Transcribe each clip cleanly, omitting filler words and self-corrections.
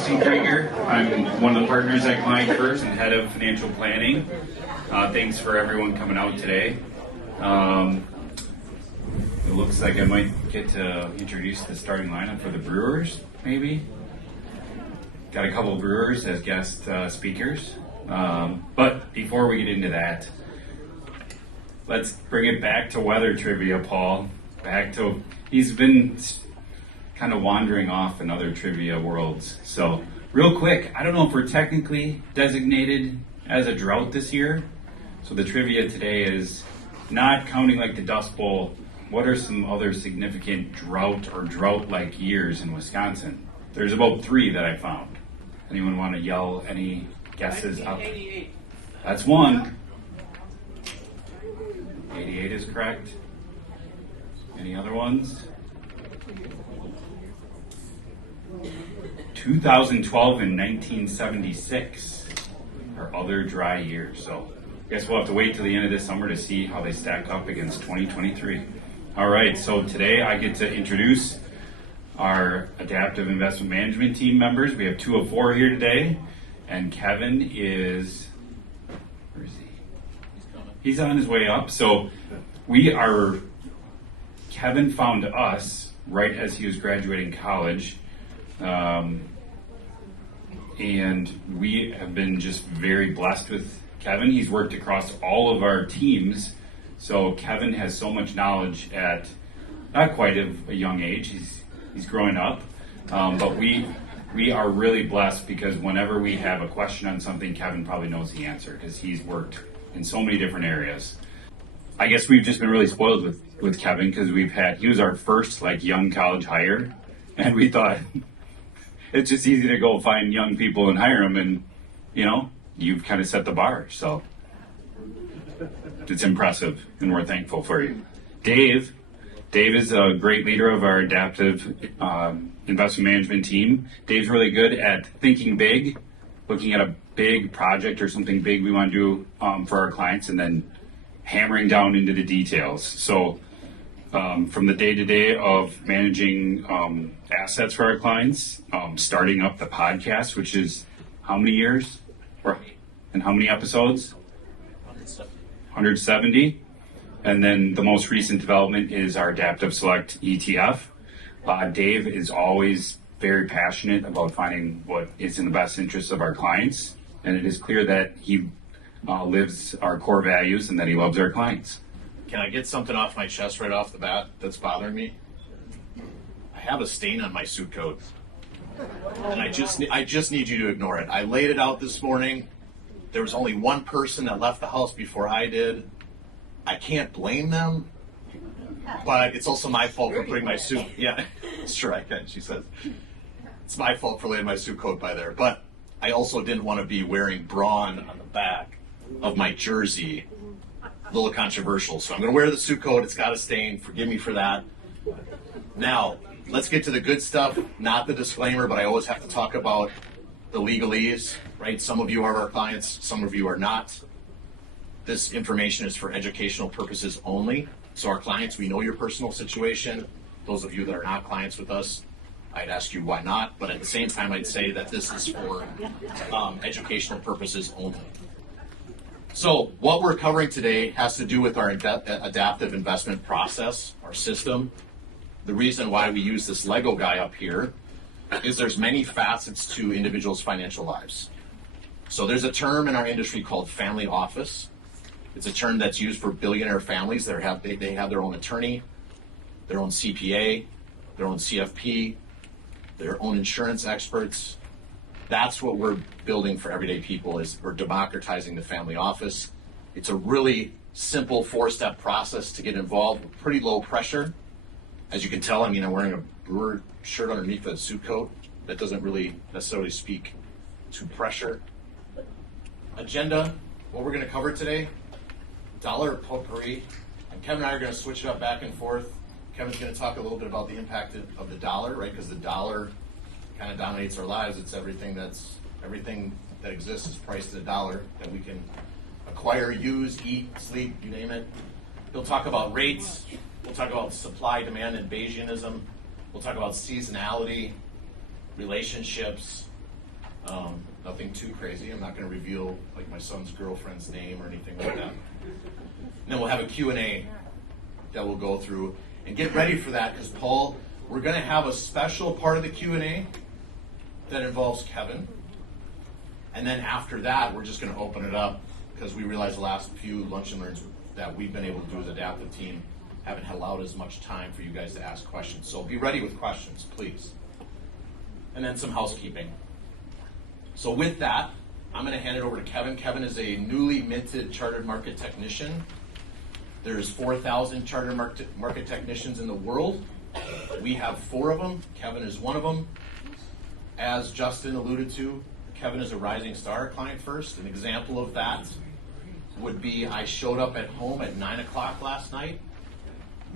Justin Krieger. I'm one of the partners at Client First and head of financial planning. Thanks for everyone coming out today. It looks like I might get to introduce the starting lineup for the Brewers, maybe. Got a couple of Brewers as guest speakers. But before we get into that, let's bring it back to weather trivia, Paul. He's been kind of wandering off in other trivia worlds. So real quick, I don't know if we're technically designated as a drought this year. So the trivia today is not counting like the Dust Bowl. What are some other significant drought or drought-like years in Wisconsin? There's about 3 that I found. Anyone want to yell any guesses out? 1988. That's one. 88 is correct. Any other ones? 2012 and 1976 are other dry years. So I guess we'll have to wait till the end of this summer to see how they stack up against 2023. All right, so today I get to introduce our Adaptiv Investment Management Team members. We have 2 of 4 here today, and Kevin is, where is he? He's on his way up. So Kevin found us right as he was graduating college, and we have been just very blessed with Kevin. He's worked across all of our teams, so Kevin has so much knowledge at not quite a young age. He's growing up, but we are really blessed because whenever we have a question on something, Kevin probably knows the answer because he's worked in so many different areas. I guess we've just been really spoiled with Kevin because he was our first young college hire, and we thought it's just easy to go find young people and hire them, and you've kind of set the bar, so it's impressive, and we're thankful for you. Dave is a great leader of our Adaptiv Investment Management Team. Dave's really good at thinking big, looking at a big project or something big we want to do for our clients, and then hammering down into the details. So from the day-to-day of managing assets for our clients, starting up the podcast, which is how many years and how many episodes? 170. And then the most recent development is our Adaptiv Select ETF. Dave is always very passionate about finding what is in the best interest of our clients, and it is clear that he lives our core values and that he loves our clients. Can I get something off my chest right off the bat that's bothering me? I have a stain on my suit coat, and I just need you to ignore it. I laid it out this morning. There was only one person that left the house before I did. I can't blame them, but it's also my fault for putting my suit. Yeah, sure I can, she says. It's my fault for laying my suit coat by there, but I also didn't want to be wearing brawn on the back of my jersey. A little controversial, so I'm going to wear the suit coat. It's got a stain. Forgive me for that. Now, let's get to the good stuff, not the disclaimer, but I always have to talk about the legalese, right? Some of you are our clients, some of you are not. This information is for educational purposes only. So our clients, we know your personal situation. Those of you that are not clients with us, I'd ask you why not, but at the same time, I'd say that this is for educational purposes only. So what we're covering today has to do with our adaptive investment process, our system. The reason why we use this Lego guy up here is there's many facets to individuals' financial lives. So there's a term in our industry called family office. It's a term that's used for billionaire families. They have their own attorney, their own CPA, their own CFP, their own insurance experts. That's what we're building for everyday people, is we're democratizing the family office. It's a really simple 4-step process to get involved with pretty low pressure. As you can tell, I'm wearing a Brewer shirt underneath a suit coat. That doesn't really necessarily speak to pressure. Agenda, what we're going to cover today, dollar potpourri, and Kevin and I are going to switch it up back and forth. Kevin's going to talk a little bit about the impact of the dollar, right? Because the dollar kind of dominates our lives. It's everything that exists is priced at $1 that we can acquire, use, eat, sleep, you name it. He'll talk about rates. We'll talk about supply, demand, and Bayesianism. We'll talk about seasonality, relationships, Nothing too crazy. I'm not going to reveal like my son's girlfriend's name or anything like that. And then we'll have a Q&A that we'll go through. And get ready for that because, Paul, we're going to have a special part of the Q&A that involves Kevin. And then after that, we're just going to open it up because we realize the last few lunch and learns that we've been able to do as Adaptiv team haven't allowed as much time for you guys to ask questions. So be ready with questions, please. And then some housekeeping. So with that, I'm going to hand it over to Kevin. Kevin is a newly minted chartered market technician. There's 4,000 chartered market technicians in the world. We have 4 of them. Kevin is one of them. As Justin alluded to, Kevin is a rising star client first. An example of that would be I showed up at home at 9 o'clock last night,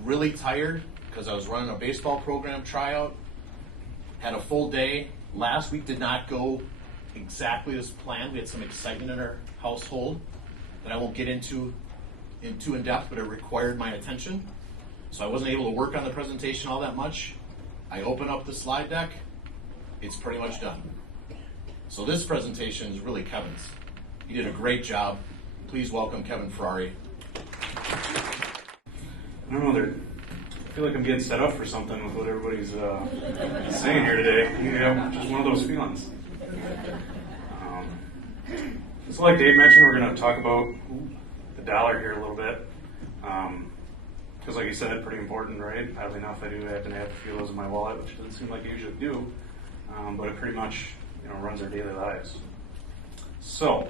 really tired because I was running a baseball program tryout, had a full day. Last week did not go exactly as planned. We had some excitement in our household that I won't get into in depth, but it required my attention. So I wasn't able to work on the presentation all that much. I open up the slide deck, it's pretty much done. So this presentation is really Kevin's. He did a great job. Please welcome Kevin Ferrari. I don't know, I feel like I'm getting set up for something with what everybody's saying here today. You know, just one of those feelings. So like Dave mentioned, we're going to talk about the dollar here a little bit. Because like you said, pretty important, right? Oddly enough, I do happen to have a few of those in my wallet, which doesn't seem like I usually do. But it pretty much runs our daily lives. So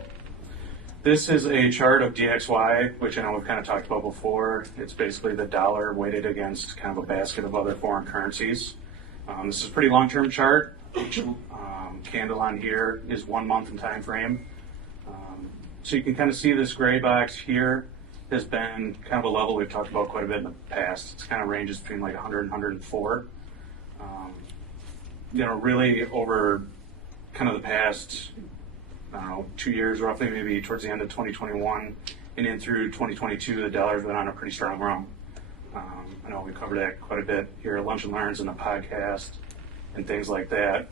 this is a chart of DXY, which I know we've kind of talked about before. It's basically the dollar weighted against kind of a basket of other foreign currencies. This is a pretty long-term chart. Each candle on here is 1 month in time frame. So you can kind of see this gray box here has been kind of a level we've talked about quite a bit in the past. It's kind of ranges between like 100 and 104. Really over kind of the past, I don't know, 2 years roughly, maybe towards the end of 2021 and in through 2022, the dollar's been on a pretty strong run. I know we covered that quite a bit here at Lunch and Learns in the podcast and things like that.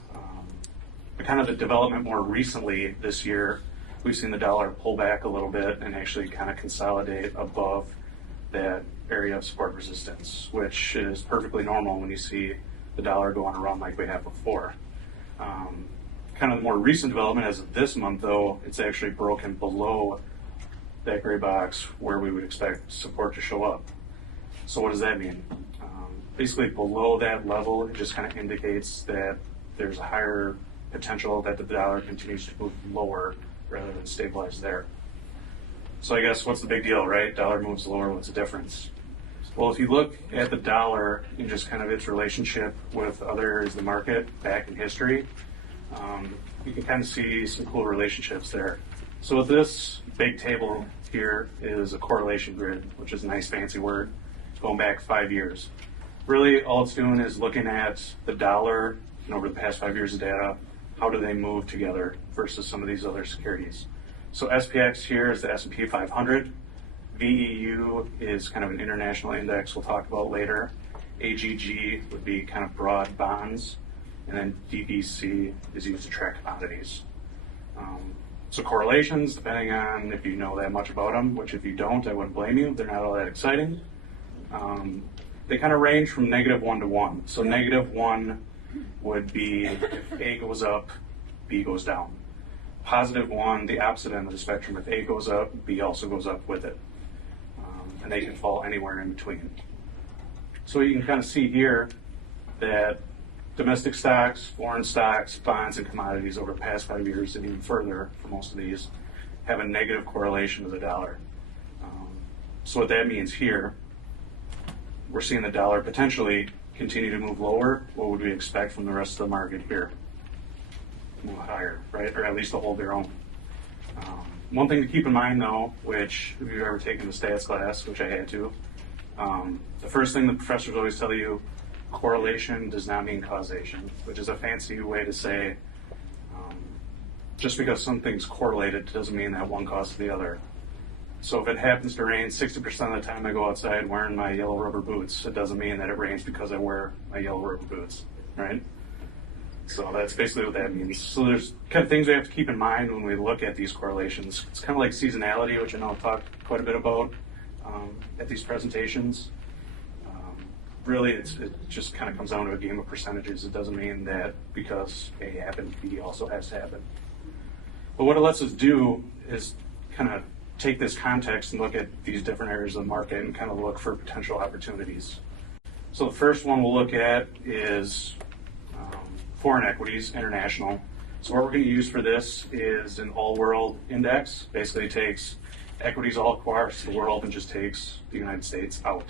But kind of the development more recently this year, we've seen the dollar pull back a little bit and actually kind of consolidate above that area of support resistance, which is perfectly normal when you see the dollar go on a run like we have before. Kind of the more recent development as of this month, though, it's actually broken below that gray box where we would expect support to show up. So what does that mean? Basically below that level, it just kind of indicates that there's a higher potential that the dollar continues to move lower rather than stabilize there. So I guess what's the big deal, right? Dollar moves lower, what's the difference? Well, if you look at the dollar and just kind of its relationship with other areas of the market back in history, you can kind of see some cool relationships there. So with this big table here is a correlation grid, which is a nice fancy word, going back 5 years. Really, all it's doing is looking at the dollar and over the past 5 years of data, how do they move together versus some of these other securities. So SPX here is the S&P 500. VEU is kind of an international index we'll talk about later. AGG would be kind of broad bonds. And then DBC is used to track commodities. So correlations, depending on if you know that much about them, which if you don't, I wouldn't blame you. They're not all that exciting. They kind of range from -1 to 1. So -1 would be if A goes up, B goes down. +1, the opposite end of the spectrum. If A goes up, B also goes up with it. And they can fall anywhere in between. So you can kind of see here that domestic stocks, foreign stocks, bonds, and commodities over the past 5 years and even further for most of these have a negative correlation to the dollar. So what that means here, we're seeing the dollar potentially continue to move lower. What would we expect from the rest of the market here? Move higher, right? Or at least to hold their own. One thing to keep in mind though, which if you've ever taken the stats class, which I had to, the first thing the professors always tell you, correlation does not mean causation, which is a fancy way to say just because something's correlated doesn't mean that one causes the other. So if it happens to rain 60% of the time I go outside wearing my yellow rubber boots, it doesn't mean that it rains because I wear my yellow rubber boots, right? So that's basically what that means. So there's kind of things we have to keep in mind when we look at these correlations. It's kind of like seasonality, which I know I've talked quite a bit about at these presentations. Really, it just kind of comes down to a game of percentages. It doesn't mean that because A happened, B also has to happen. But what it lets us do is kind of take this context and look at these different areas of the market and kind of look for potential opportunities. So the first one we'll look at is foreign equities, international. So what we're going to use for this is an all-world index. Basically, it takes equities all across the world and just takes the United States out.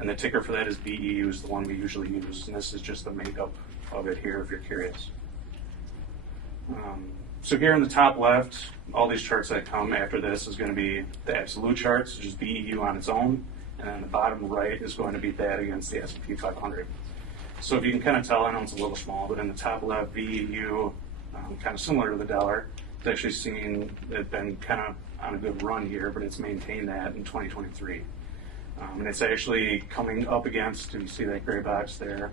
And the ticker for that is BEU, is the one we usually use. And this is just the makeup of it here if you're curious. So here in the top left, all these charts that come after this is going to be the absolute charts, which is BEU on its own. And then the bottom right is going to be that against the S&P 500. So if you can kind of tell, I know it's a little small, but in the top left, BEU, kind of similar to the dollar, it's actually seen it's been kind of on a good run here, but it's maintained that in 2023. And it's actually coming up against, do you see that gray box there,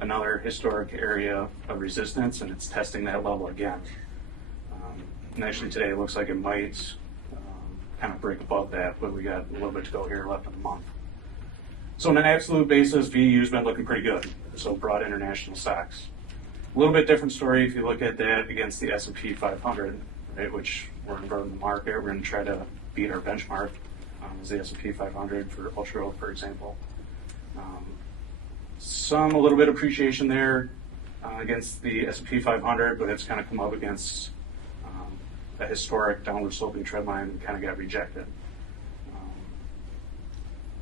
another historic area of resistance, and it's testing that level again. And actually today it looks like it might kind of break above that, but we got a little bit to go here left in the month. So on an absolute basis, VU's been looking pretty good. So broad international stocks. A little bit different story if you look at that against the S&P 500, right, which we're in the market. We're going to try to beat our benchmark as the S&P 500 for ultra growth, for example. A little bit of appreciation there against the S&P 500, but it's kind of come up against a historic downward sloping trend line and kind of got rejected.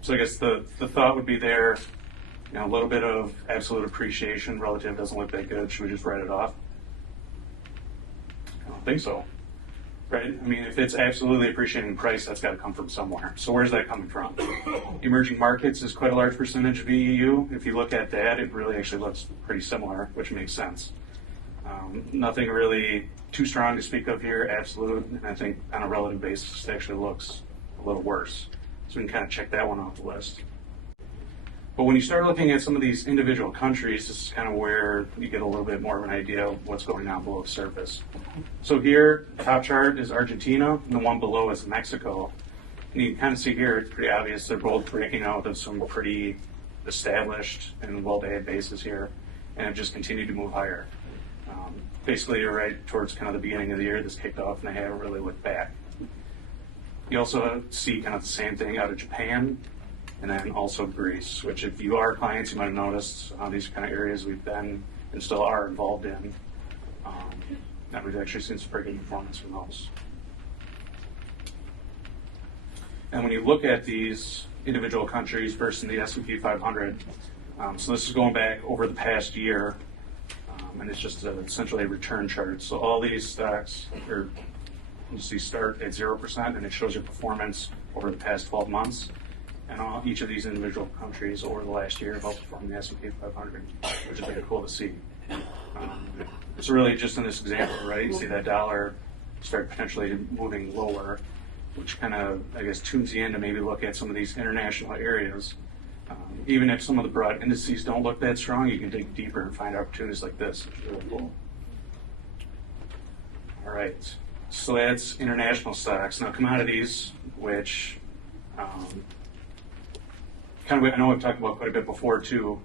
So I guess the thought would be there, a little bit of absolute appreciation relative doesn't look that good. Should we just write it off? I don't think so. Right? I mean, if it's absolutely appreciating price, that's got to come from somewhere. So where's that coming from? Emerging markets is quite a large percentage of VEU. If you look at that, it really actually looks pretty similar, which makes sense. Nothing really too strong to speak of here, absolute, and I think on a relative basis, it actually looks a little worse. So we can kind of check that one off the list. But when you start looking at some of these individual countries, this is kind of where you get a little bit more of an idea of what's going on below the surface. So here, the top chart is Argentina, and the one below is Mexico. And you can kind of see here, it's pretty obvious they're both breaking out of some pretty established and well-behaved bases here, and have just continued to move higher. Basically, you're right towards kind of the beginning of the year, this kicked off, and they haven't really looked back. You also see kind of the same thing out of Japan, and then also Greece, which if you are clients, you might have noticed these kind of areas we've been and still are involved in. And we've actually seen some pretty good performance from those. And when you look at these individual countries versus the S&P 500, so this is going back over the past year, and it's just essentially a return chart. So all these stocks you see start at 0%, and it shows your performance over the past 12 months. And each of these individual countries over the last year have outperformed the S&P 500, which is really cool to see. So really just in this example, right, you see that dollar start potentially moving lower, which kind of, I guess, tunes you in to maybe look at some of these international areas. Even if some of the broad indices don't look that strong, you can dig deeper and find opportunities like this, which is really cool. All right, so that's international stocks. Now commodities, which kind of, I know we've talked about quite a bit before too.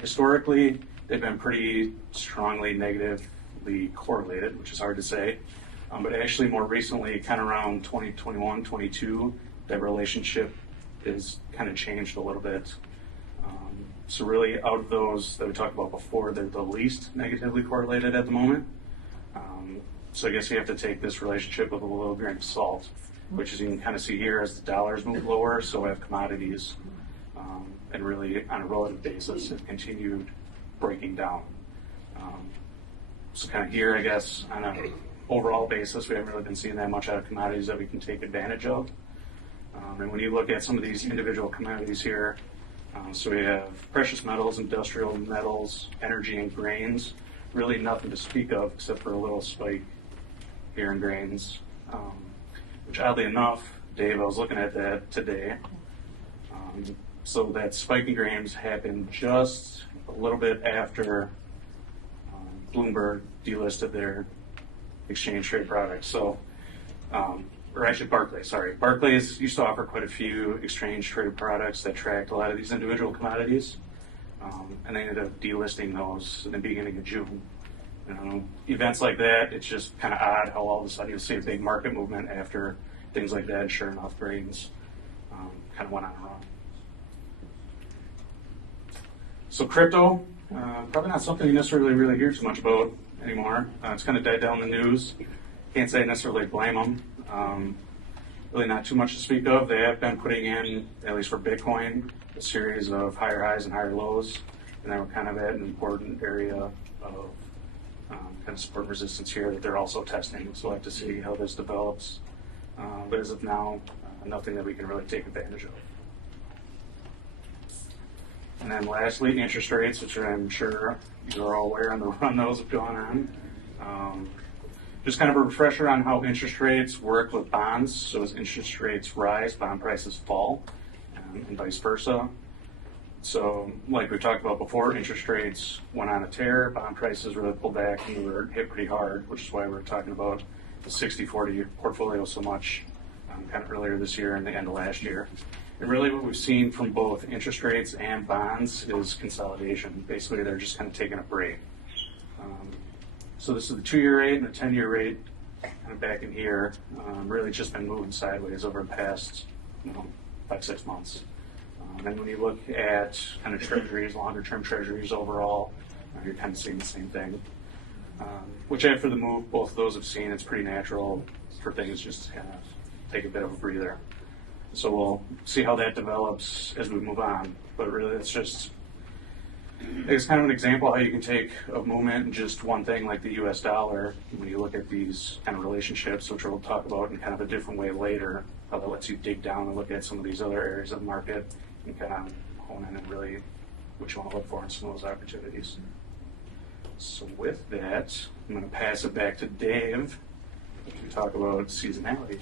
Historically, they've been pretty strongly negatively correlated, which is hard to say. But actually more recently, kind of around 2021, 22, that relationship is kind of changed a little bit. So really out of those that we talked about before, they're the least negatively correlated at the moment. So I guess you have to take this relationship with a little grain of salt, which is you can kind of see here as the dollars move lower, so have commodities. And really on a relative basis, it continued breaking down. So kind of here, I guess, on an overall basis, we haven't really been seeing that much out of commodities that we can take advantage of. And when you look at some of these individual commodities here, so we have precious metals, industrial metals, energy, and grains. Really nothing to speak of except for a little spike here in grains, which oddly enough, Dave, I was looking at that today. So that spike in grains happened just a little bit after Bloomberg delisted their exchange trade products. So, or actually Barclays, sorry. Barclays used to offer quite a few exchange traded products that tracked a lot of these individual commodities. And they ended up delisting those in the beginning of June. Events like that, it's just kind of odd how all of a sudden you'll see a big market movement after things like that. And sure enough, grains kind of went on a run. So crypto, probably not something you necessarily really hear too much about anymore. It's kind of died down in the news. Can't say I necessarily blame them. Really not too much to speak of. They have been putting in, at least for Bitcoin, a series of higher highs and higher lows. And they were kind of at an important area of kind of support resistance here that they're also testing. So we'll have to see how this develops. But as of now, nothing that we can really take advantage of. And then lastly, interest rates, which I'm sure you're all aware on the run those have gone on. Just kind of a refresher on how interest rates work with bonds. So as interest rates rise, bond prices fall, and vice versa. So like we talked about before, interest rates went on a tear, bond prices really pulled back and were hit pretty hard, which is why we're talking about the 60-40 portfolio so much kind of earlier this year and the end of last year. And really what we've seen from both interest rates and bonds is consolidation. Basically, they're just kind of taking a break. So this is the 2-year rate and the 10-year rate kind of back in here. Really just been moving sideways over the past 5-6 months. And when you look at kind of treasuries, longer term treasuries overall, you're kind of seeing the same thing. Which after the move, both of those have seen, it's pretty natural for things just to kind of take a bit of a breather. So we'll see how that develops as we move on. But really, it's kind of an example of how you can take a movement in just one thing like the US dollar when you look at these kind of relationships, which we'll talk about in kind of a different way later, how that lets you dig down and look at some of these other areas of the market and kind of hone in and really what you want to look for in some of those opportunities. So with that, I'm going to pass it back to Dave to talk about seasonality.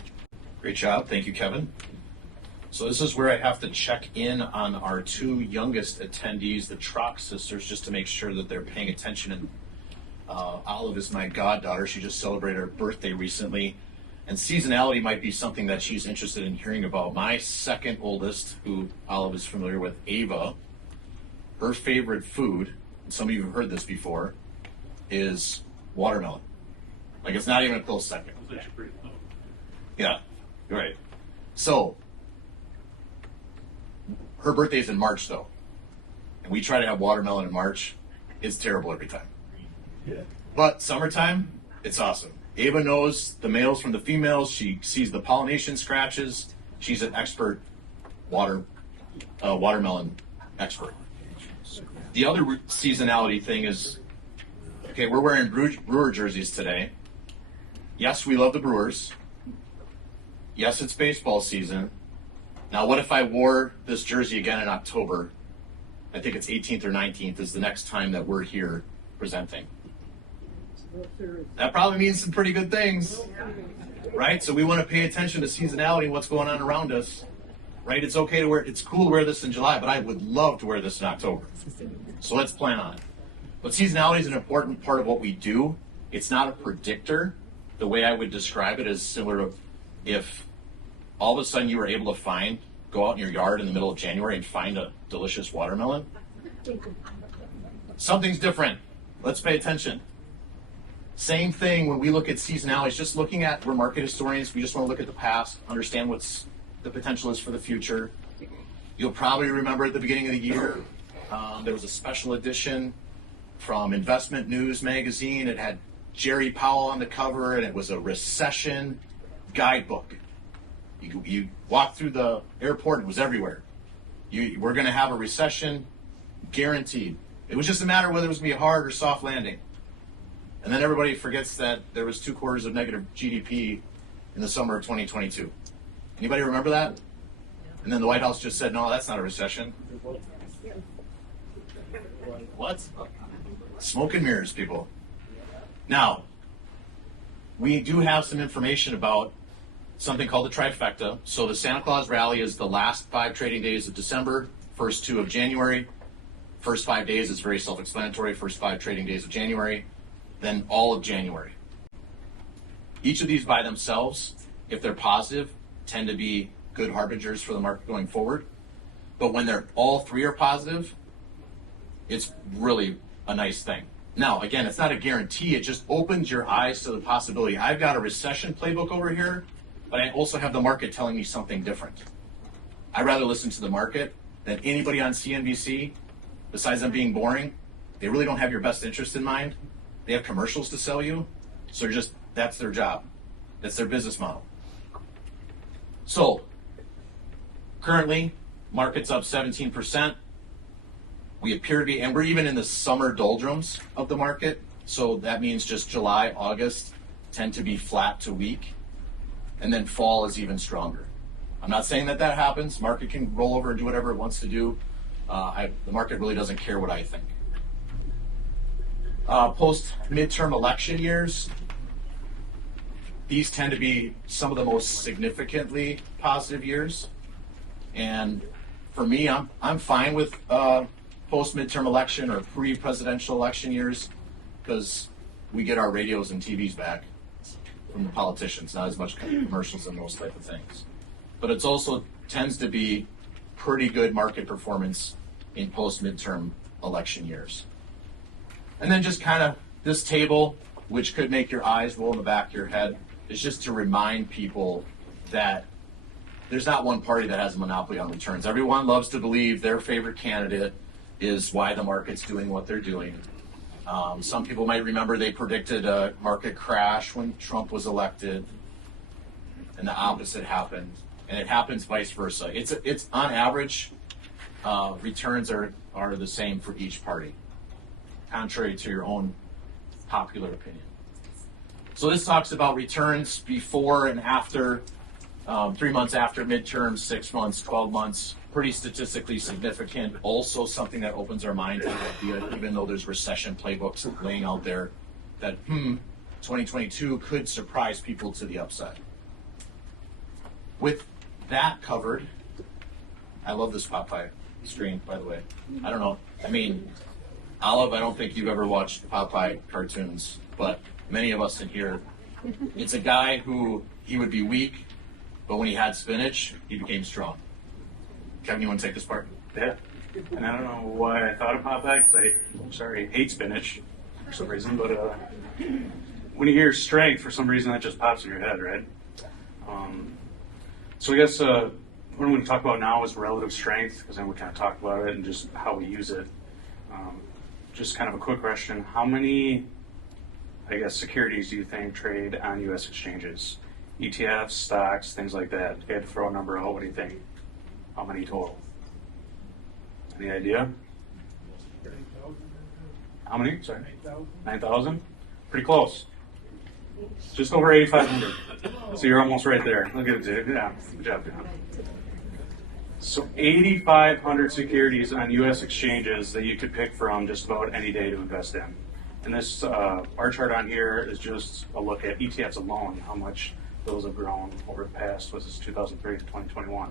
Great job. Thank you, Kevin. So this is where I have to check in on our 2 youngest attendees, the Trock sisters, just to make sure that they're paying attention. And Olive is my goddaughter. She just celebrated her birthday recently. And seasonality might be something that she's interested in hearing about. My second oldest, who Olive is familiar with, Ava, her favorite food, and some of you have heard this before, is watermelon. Like, it's not even a close second. Yeah, right. So, her birthday's in March, though. And we try to have watermelon in March. It's terrible every time. Yeah. But summertime, it's awesome. Ava knows the males from the females. She sees the pollination scratches. She's an expert watermelon expert. The other seasonality thing is, okay, we're wearing Brewer jerseys today. Yes, we love the Brewers. Yes, it's baseball season. Now, what if I wore this jersey again in October? I think it's 18th or 19th is the next time that we're here presenting. That probably means some pretty good things, right? So we want to pay attention to seasonality and what's going on around us, right? It's okay to wear, it's cool to wear this in July, but I would love to wear this in October. So let's plan on it. But seasonality is an important part of what we do. It's not a predictor. The way I would describe it is similar to if all of a sudden you were able to go out in your yard in the middle of January and find a delicious watermelon. Something's different. Let's pay attention. Same thing when we look at seasonality. It's just looking at, we're market historians. We just want to look at the past, understand what's the potential is for the future. You'll probably remember at the beginning of the year, there was a special edition from Investment News magazine. It had Jerry Powell on the cover, and it was a recession guidebook. You walked through the airport, it was everywhere. We're going to have a recession, guaranteed. It was just a matter of whether it was going to be a hard or soft landing. And then everybody forgets that there was 2 quarters of negative GDP in the summer of 2022. Anybody remember that? And then the White House just said, no, that's not a recession. What? Smoke and mirrors, people. Now, we do have some information about something called the trifecta. So the Santa Claus rally is the last 5 trading days of December, first 2 of January. First 5 days is very self-explanatory, first 5 trading days of January. than all of January. Each of these by themselves, if they're positive, tend to be good harbingers for the market going forward. But when they're all three are positive, it's really a nice thing. Now, again, it's not a guarantee. It just opens your eyes to the possibility. I've got a recession playbook over here, but I also have the market telling me something different. I'd rather listen to the market than anybody on CNBC. Besides them being boring, they really don't have your best interest in mind. They have commercials to sell you. So that's their job. That's their business model. So currently, market's up 17%. We appear to be, and we're even in the summer doldrums of the market. So that means just July, August tend to be flat to weak. And then fall is even stronger. I'm not saying that happens. Market can roll over and do whatever it wants to do. The market really doesn't care what I think. Post midterm election years, these tend to be some of the most significantly positive years. And for me, I'm fine with post midterm election or pre-presidential election years because we get our radios and TVs back from the politicians, not as much commercials and those type of things. But it's also tends to be pretty good market performance in post midterm election years. And then just kind of this table, which could make your eyes roll in the back of your head, is just to remind people that there's not one party that has a monopoly on returns. Everyone loves to believe their favorite candidate is why the market's doing what they're doing. Some people might remember they predicted a market crash when Trump was elected, and the opposite happened. And it happens vice versa. It's on average, returns are the same for each party, contrary to your own popular opinion. So this talks about returns before and after, 3 months after midterms, 6 months, 12 months, pretty statistically significant. Also something that opens our mind to the idea, even though there's recession playbooks laying out there, that 2022 could surprise people to the upside. With that covered, I love this Popeye screen, by the way. I don't know. I mean, Olive, I don't think you've ever watched Popeye cartoons, but many of us in here, it's a guy who, he would be weak, but when he had spinach, he became strong. Kevin, you want to take this part? Yeah. And I don't know why I thought of Popeye, because I hate spinach for some reason, but when you hear strength, for some reason that just pops in your head, right? So I guess what I'm going to talk about now is relative strength, because then we kind of talked about it and just how we use it. Just kind of a quick question. How many, I guess, securities do you think trade on U.S. exchanges? ETFs, stocks, things like that. If you had to throw a number out, what do you think? How many total? Any idea? How many? Sorry. 9,000? Pretty close. Just over 8,500. So you're almost right there. Look at it. Yeah, good job, Dan. So 8,500 securities on U.S. exchanges that you could pick from just about any day to invest in. And this bar chart on here is just a look at ETFs alone, how much those have grown over the past, was this 2003 to 2021.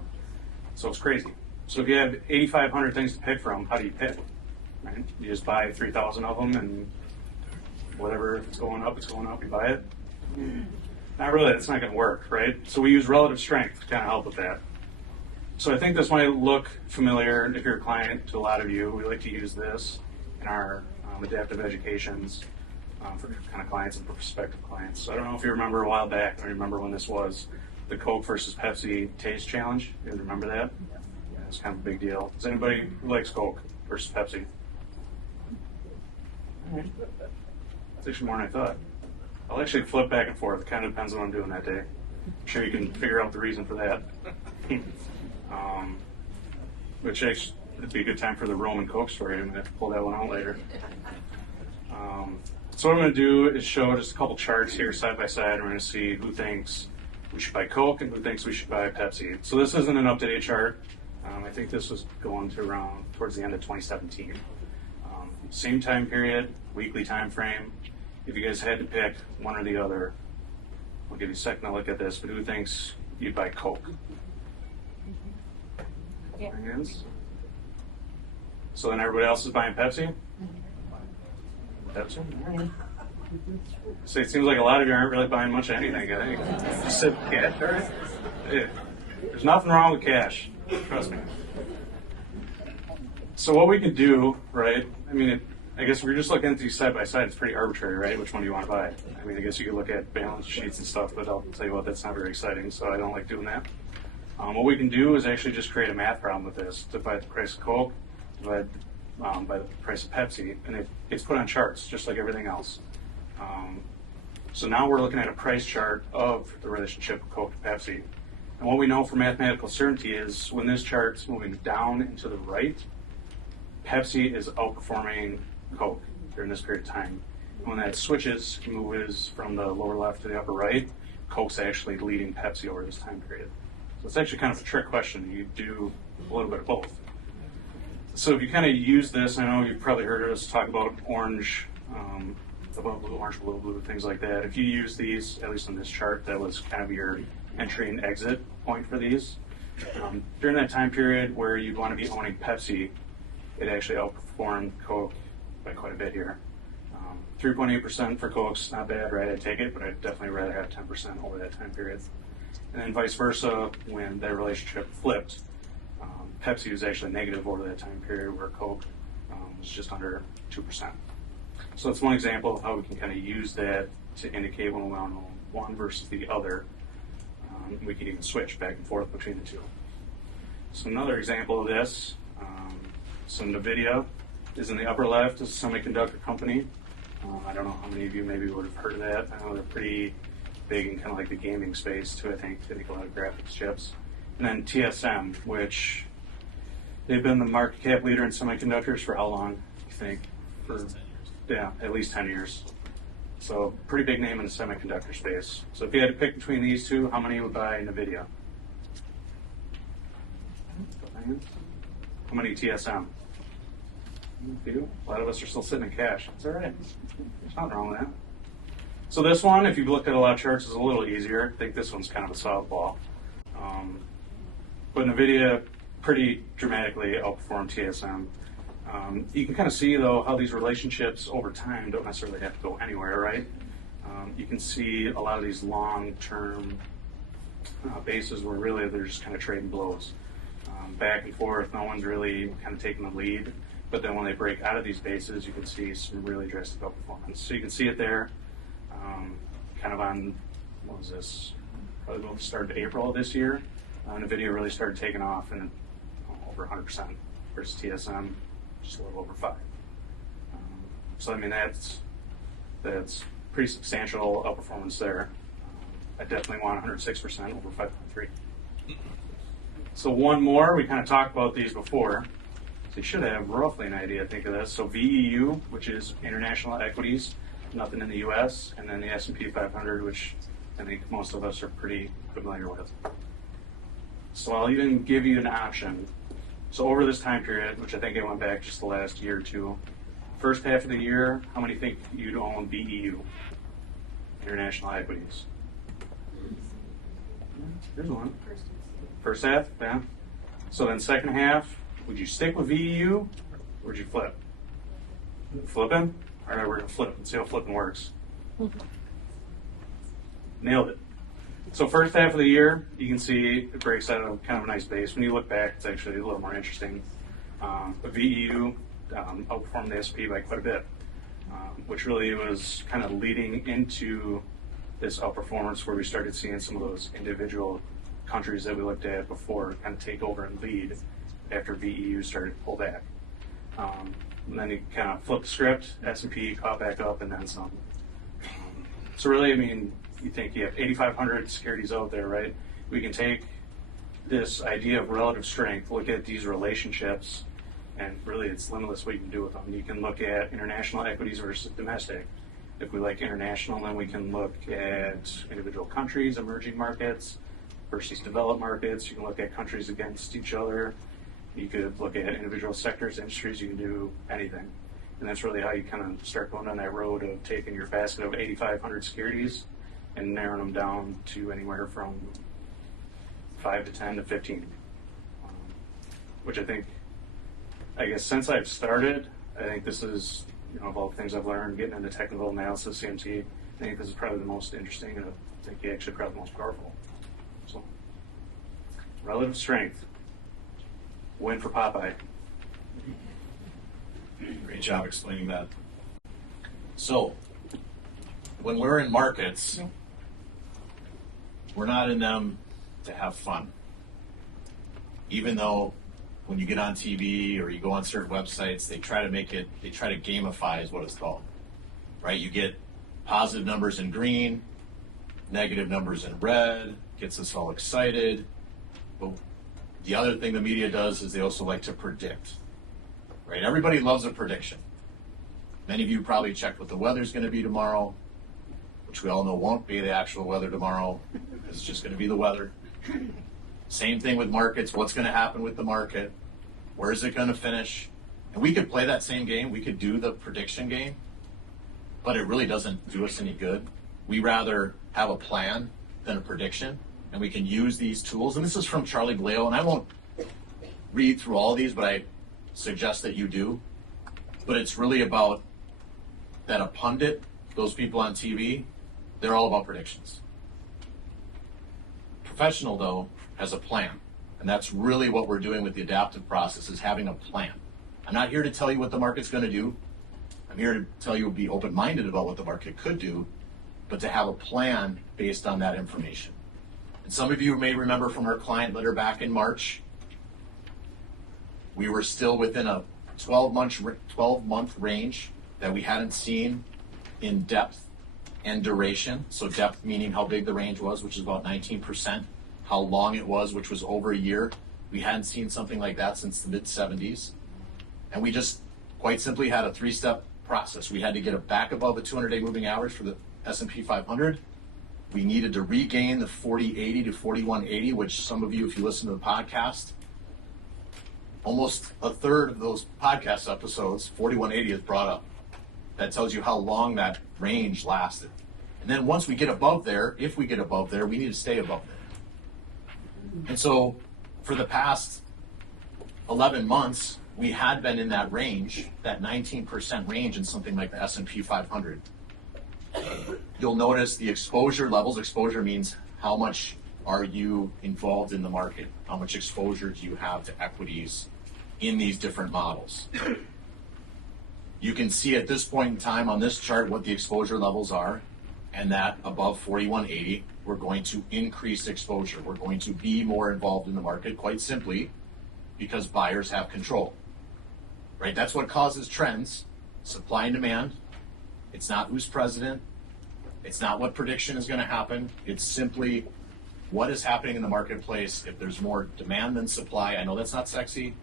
So it's crazy. So if you have 8,500 things to pick from, how do you pick? Right? You just buy 3,000 of them, and whatever, if it's going up, you buy it. Not really, that's not going to work, right? So we use relative strength to kind of help with that. So I think this might look familiar if you're a client to a lot of you. We like to use this in our adaptive educations for kind of clients and prospective clients. So I don't know if you remember a while back, I remember when this was the Coke versus Pepsi taste challenge. You guys remember that? Yeah, it's kind of a big deal. Is anybody who likes Coke versus Pepsi? That's actually more than I thought. I'll actually flip back and forth. It kind of depends on what I'm doing that day. I'm sure you can figure out the reason for that. Which actually would be a good time for the Roman Coke story. I'm going to have to pull that one out later. So what I'm going to do is show just a couple charts here side by side. We're going to see who thinks we should buy Coke and who thinks we should buy Pepsi. So this isn't an up-to-date chart. I think this was going to around towards the end of 2017. Same time period, weekly time frame. If you guys had to pick one or the other, I'll give you a second to look at this, but who thinks you'd buy Coke? Yeah. Hands. So then everybody else is buying Pepsi? Pepsi? So it seems like a lot of you aren't really buying much of anything. I think just sit with cash, all right? Yeah. There's nothing wrong with cash. Trust me. So what we could do, right? I mean, I guess if we're just looking at these side by side, it's pretty arbitrary, right? Which one do you want to buy? I mean, I guess you could look at balance sheets and stuff, but I'll tell you what, that's not very exciting. So I don't like doing that. What we can do is actually just create a math problem with this. Divide the price of Coke, divide by the price of Pepsi, and it gets put on charts just like everything else. So now we're looking at a price chart of the relationship of Coke to Pepsi. And what we know for mathematical certainty is when this chart's moving down and to the right, Pepsi is outperforming Coke during this period of time. And when that switches, moves from the lower left to the upper right, Coke's actually leading Pepsi over this time period. So it's actually kind of a trick question. You do a little bit of both. So if you kind of use this, I know you've probably heard us talk about orange, above blue, orange, below blue, things like that. If you use these, at least on this chart, that was kind of your entry and exit point for these. During that time period where you'd want to be owning Pepsi, it actually outperformed Coke by quite a bit here. 3.8% for Coke's not bad, right? I'd take it, but I'd definitely rather have 10% over that time period. And then vice versa, when that relationship flipped, Pepsi was actually negative over that time period where Coke was just under 2%. So that's one example of how we can kind of use that to indicate when we want to own one versus the other. We can even switch back and forth between the two. So another example of this, so NVIDIA is in the upper left, is a semiconductor company. I don't know how many of you maybe would have heard of that. I know they're pretty big in kind of like the gaming space too, I think. They make a lot of graphics chips. And then TSM, which they've been the market cap leader in semiconductors for how long, you think? For, yeah, at least 10 years. So pretty big name in the semiconductor space. So if you had to pick between these two, how many would buy NVIDIA? How many TSM? A few. A lot of us are still sitting in cash. It's all right. There's nothing wrong with that. So this one, if you've looked at a lot of charts, is a little easier. I think this one's kind of a softball. But NVIDIA pretty dramatically outperformed TSM. You can kind of see, though, how these relationships over time don't necessarily have to go anywhere, right? You can see a lot of these long-term bases where really they're just kind of trading blows. Back and forth, no one's really kind of taking the lead. But then when they break out of these bases, you can see some really drastic outperformance. So you can see it there, kind of on, what was this? Probably about the start of April of this year. NVIDIA really started taking off and over 100% versus TSM, just a little over 5. So I mean that's pretty substantial outperformance there. I definitely want 106% over 5.3. So one more, we kind of talked about these before. So you should have roughly an idea, I think, of this. So VEU, which is international equities, nothing in the U.S., and then the S&P 500, which I think most of us are pretty familiar with. So I'll even give you an option. So over this time period, which I think I went back just the last year or two, first half of the year, how many think you'd own VEU, international equities? Here's one. First half, yeah. So then second half, would you stick with VEU or would you flip? Flipping? All right, we're going to flip and see how flipping works. Nailed it. So first half of the year, you can see it breaks out of kind of a nice base. When you look back, it's actually a little more interesting. But VEU outperformed the S&P by quite a bit, which really was kind of leading into this outperformance where we started seeing some of those individual countries that we looked at before kind of take over and lead after VEU started to pull back. And then you kind of flip the script, S&P caught back up and then some. So really, I mean, you think you have 8,500 securities out there, right? We can take this idea of relative strength, look at these relationships, and really it's limitless what you can do with them. You can look at international equities versus domestic. If we like international, then we can look at individual countries, emerging markets versus developed markets. You can look at countries against each other. You could look at individual sectors, industries. You can do anything. And that's really how you kind of start going down that road of taking your basket of 8,500 securities and narrowing them down to anywhere from 5 to 10 to 15. Which I guess since I've started, I think this is of all the things I've learned, getting into technical analysis, CMT, I think this is probably the most interesting, and I think actually probably the most powerful. So, relative strength, win for Popeye. Great job explaining that. So, when we're in markets, we're not in them to have fun. Even though when you get on TV or you go on certain websites, they try to gamify is what it's called, right? You get positive numbers in green, negative numbers in red, gets us all excited. But the other thing the media does is they also like to predict, right? Everybody loves a prediction. Many of you probably checked what the weather's going to be tomorrow, which we all know won't be the actual weather tomorrow. It's just going to be the weather. Same thing with markets. What's going to happen with the market? Where is it going to finish? And we could play that same game. We could do the prediction game, but it really doesn't do us any good. We rather have a plan than a prediction, and we can use these tools. And this is from Charlie Bleo, and I won't read through all these, but I suggest that you do. But it's really about that a pundit, those people on TV, they're all about predictions. Professional, though, has a plan. And that's really what we're doing with the adaptive process, is having a plan. I'm not here to tell you what the market's going to do. I'm here to tell you, be open-minded about what the market could do, but to have a plan based on that information. And some of you may remember from our client letter back in March, we were still within a 12-month range that we hadn't seen in depth and duration. So depth meaning how big the range was, which is about 19%. How long it was, which was over a year. We hadn't seen something like that since the mid-70s. And we just quite simply had a 3-step process. We had to get it back above the 200-day moving average for the S&P 500. We needed to regain the 4080 to 4180, which some of you, if you listen to the podcast, almost a third of those podcast episodes, 4180 is brought up. That tells you how long that range lasted. And then once we get above there, if we get above there, we need to stay above there. And so for the past 11 months, we had been in that range, that 19% range in something like the S&P 500. You'll notice the exposure levels. Exposure means how much are you involved in the market? How much exposure do you have to equities in these different models? You can see at this point in time on this chart what the exposure levels are, and that above 4180, we're going to increase exposure. We're going to be more involved in the market, quite simply because buyers have control, right? That's what causes trends, supply and demand. It's not who's president. It's not what prediction is going to happen. It's simply what is happening in the marketplace. If there's more demand than supply, I know that's not sexy,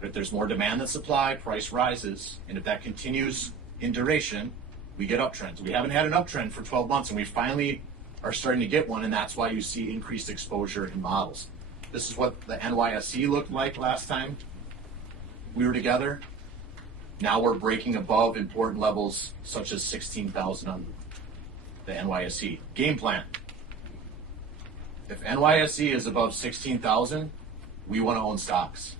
but if there's more demand than supply, price rises. And if that continues in duration, we get uptrends. We haven't had an uptrend for 12 months, and we finally are starting to get one, and that's why you see increased exposure in models. This is what the NYSE looked like last time we were together. Now we're breaking above important levels such as 16,000 on the NYSE. Game plan. If NYSE is above 16,000, we want to own stocks.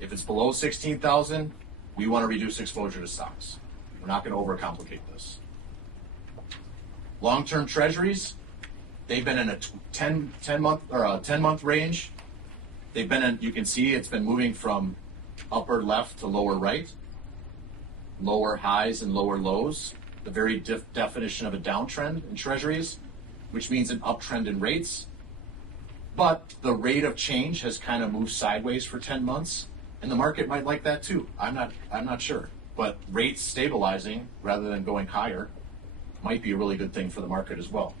If it's below 16,000, we want to reduce exposure to stocks. We're not going to overcomplicate this. Long-term treasuries, they've been in a 10-month range. They've been in, you can see it's been moving from upper left to lower right, lower highs and lower lows, the very definition of a downtrend in treasuries, which means an uptrend in rates. But the rate of change has kind of moved sideways for 10 months, and the market might like that too. I'm not sure. But rates stabilizing rather than going higher might be a really good thing for the market as well.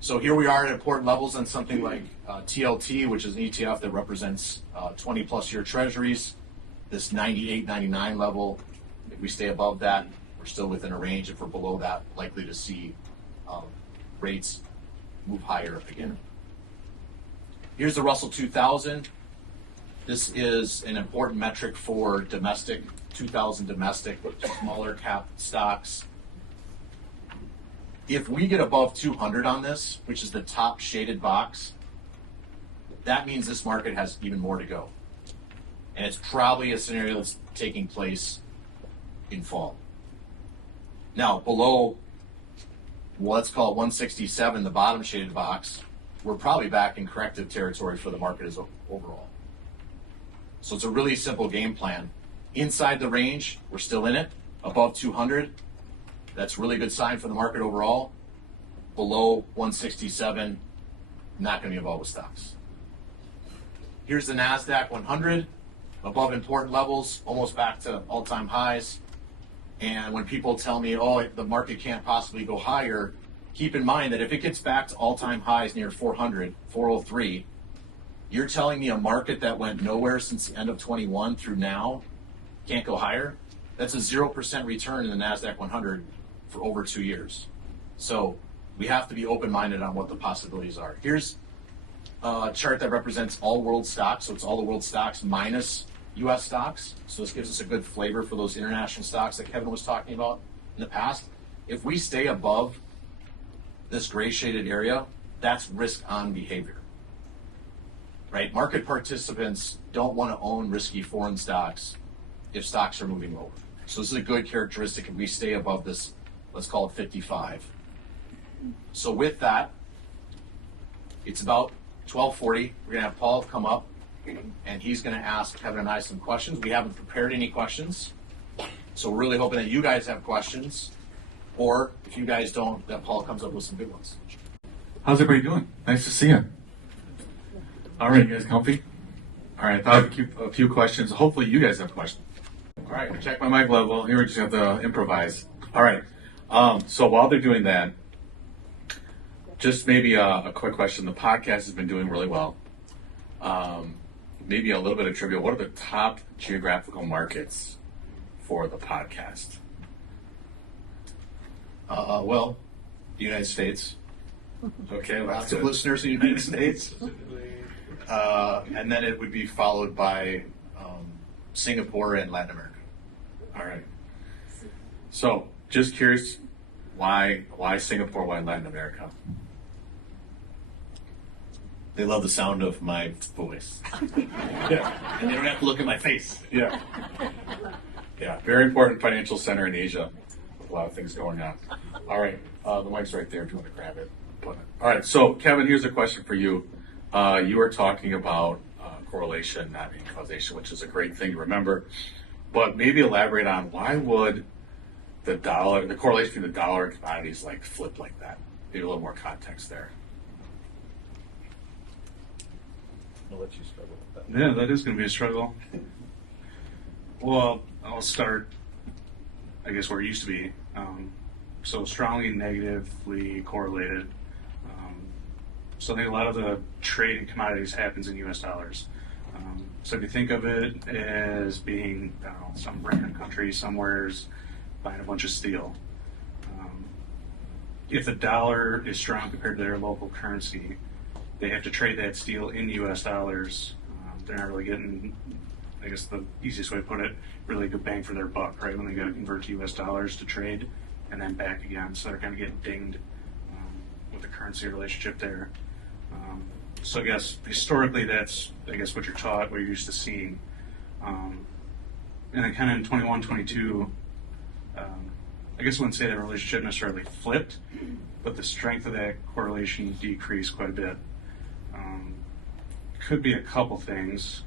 So here we are at important levels on something like TLT, which is an ETF that represents 20 plus year treasuries. This 98, 99 level, if we stay above that, we're still within a range. If we're below that, likely to see rates move higher again. Here's the Russell 2000. This is an important metric for domestic, 2000 domestic, smaller cap stocks. If we get above 200 on this, which is the top shaded box, that means this market has even more to go. And it's probably a scenario that's taking place in fall. Now, below, let's call it 167, the bottom shaded box, we're probably back in corrective territory for the market as overall. So it's a really simple game plan. Inside the range, we're still in it. Above 200, that's a really good sign for the market overall. Below 167, not going to be involved with stocks. Here's the NASDAQ 100, above important levels, almost back to all-time highs. And when people tell me, oh, the market can't possibly go higher, keep in mind that if it gets back to all-time highs near 400, 403, you're telling me a market that went nowhere since the end of 21 through now can't go higher? That's a 0% return in the NASDAQ 100 for over 2 years. So we have to be open-minded on what the possibilities are. Here's a chart that represents all world stocks. So it's all the world stocks minus U.S. stocks. So this gives us a good flavor for those international stocks that Kevin was talking about in the past. If we stay above this gray shaded area, that's risk on behavior, right? Market participants don't want to own risky foreign stocks if stocks are moving lower. So this is a good characteristic if we stay above this, let's call it 55. So with that, it's about 12:40. We're going to have Paul come up, and he's going to ask Kevin and I some questions. We haven't prepared any questions, so we're really hoping that you guys have questions, or if you guys don't, that Paul comes up with some good ones. How's everybody doing? Nice to see you. All right, you guys comfy? All right, I thought I'd keep a few questions. Hopefully you guys have questions. All right, check my mic level. Here we just have to improvise. All right, so while they're doing that, just maybe a quick question. The podcast has been doing really well. Maybe a little bit of trivia. What are the top geographical markets for the podcast? Well, the United States. Okay, Lots of listeners in the United States. And then it would be followed by Singapore and Latin America. All right. So, just curious, why Singapore? Why Latin America? They love the sound of my voice. Yeah. And they don't have to look at my face. Yeah. Yeah. Very important financial center in Asia with a lot of things going on. All right. The mic's right there if you want to grab it. All right. So, Kevin, here's a question for you. You were talking about correlation not being causation, which is a great thing to remember. But maybe elaborate on why would the correlation between the dollar and commodities like flip like that? Maybe a little more context there. I'll let you struggle with that. Yeah, that is going to be a struggle. Well, I'll start, I guess, where it used to be. So strongly negatively correlated. So I think a lot of the trade in commodities happens in U.S. dollars. So if you think of it as being, I don't know, some random country somewhere's buying a bunch of steel. If the dollar is strong compared to their local currency, they have to trade that steel in U.S. dollars. They're not really getting, I guess the easiest way to put it, really good bang for their buck, right? When they got to convert to U.S. dollars to trade and then back again. So they're kind of getting dinged with the currency relationship there. So I guess historically that's, I guess, what you're taught, what you're used to seeing. And then kind of in 21, 22, I guess I wouldn't say that relationship necessarily flipped, but the strength of that correlation decreased quite a bit. Could be a couple things.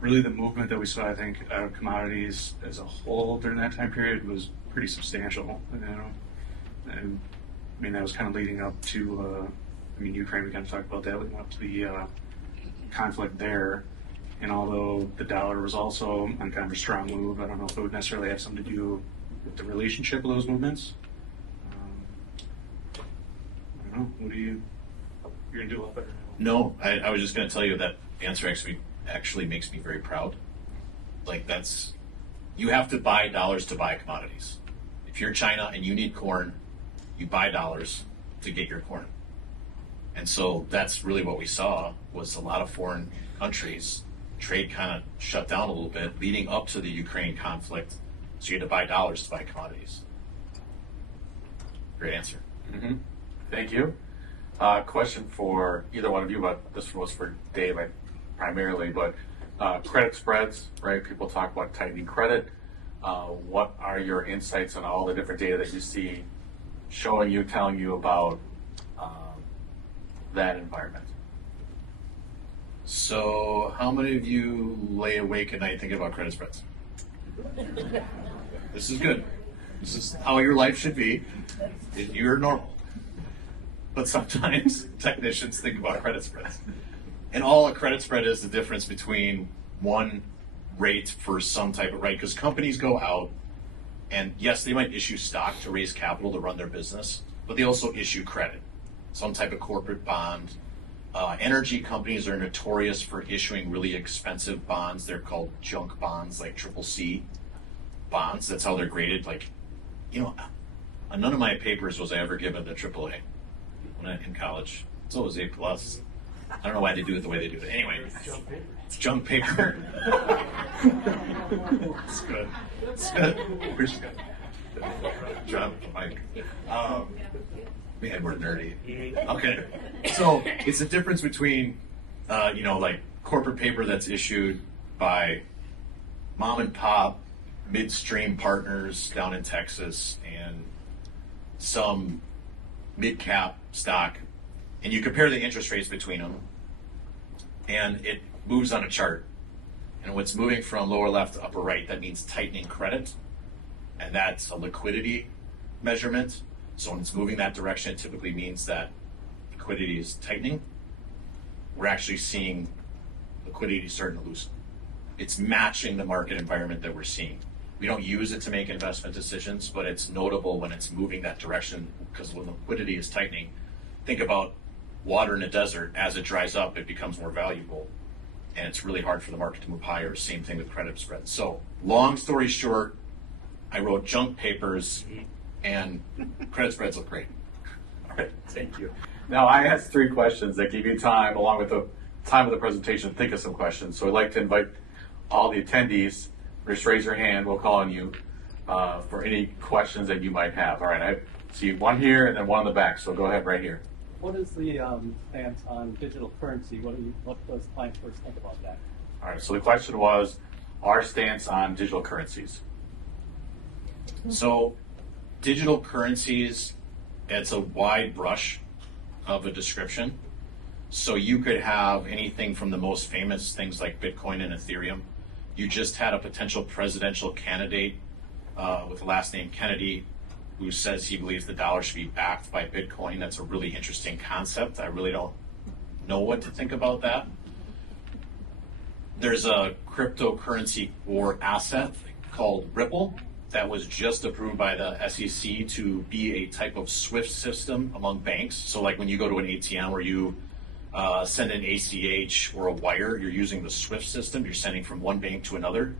Really the movement that we saw, I think, out of commodities as a whole during that time period was pretty substantial. And I mean, that was kind of leading up to, Ukraine, we kind of talked about that, leading up to the conflict there. And although the dollar was also on kind of a strong move, I don't know if it would necessarily have something to do with the relationship of those movements. I don't know. What do you're going to do a lot better? No, I was just going to tell you that answer actually makes me very proud. Like you have to buy dollars to buy commodities. If you're China and you need corn, you buy dollars to get your corn. And so that's really what we saw was a lot of foreign countries, trade kind of shut down a little bit leading up to the Ukraine conflict. So you had to buy dollars to buy commodities. Great answer. Mm-hmm. Thank you. Question for either one of you, but this was for Dave primarily, but credit spreads, right? People talk about tightening credit. what are your insights on all the different data that you see showing you, telling you about that environment? So, how many of you lay awake at night thinking about credit spreads? This is good. This is how your life should be. You're normal. But sometimes technicians think about credit spreads. And all a credit spread is the difference between one rate for some type of right. Because companies go out and yes, they might issue stock to raise capital to run their business, but they also issue credit, some type of corporate bond. Energy companies are notorious for issuing really expensive bonds. They're called junk bonds, like CCC bonds. That's how they're graded. Like, you know, on none of my papers was I ever given the AAA when I in college. It's always A plus. I don't know why they do it the way they do it. Anyway, it's junk paper. It's good. It's good. We're just good. Drop the mic. Man, we're nerdy. Okay, so it's the difference between, like corporate paper that's issued by mom and pop midstream partners down in Texas and some mid-cap stock, and you compare the interest rates between them, and it moves on a chart. And what's moving from lower left to upper right, that means tightening credit, and that's a liquidity measurement. So when it's moving that direction, it typically means that liquidity is tightening. We're actually seeing liquidity starting to loosen. It's matching the market environment that we're seeing. We don't use it to make investment decisions, but it's notable when it's moving that direction, because when liquidity is tightening, think about water in a desert. As it dries up, it becomes more valuable, and it's really hard for the market to move higher. Same thing with credit spreads. So long story short, I wrote junk papers, and credit spreads look great. All right, thank you. Now, I asked 3 questions that give you time, along with the time of the presentation, to think of some questions. So I'd like to invite all the attendees, just raise your hand, we'll call on you for any questions that you might have. All right, I see one here and then one in the back, so go ahead right here. What is the stance on digital currency? What does clients first think about that? All right, so the question was our stance on digital currencies. So digital currencies, it's a wide brush of a description. So you could have anything from the most famous things like Bitcoin and Ethereum. You just had a potential presidential candidate with the last name Kennedy who says he believes the dollar should be backed by Bitcoin. That's a really interesting concept. I really don't know what to think about that. There's a cryptocurrency or asset called Ripple that was just approved by the SEC to be a type of SWIFT system among banks. So like when you go to an ATM where you send an ACH or a wire, you're using the SWIFT system, you're sending from one bank to another.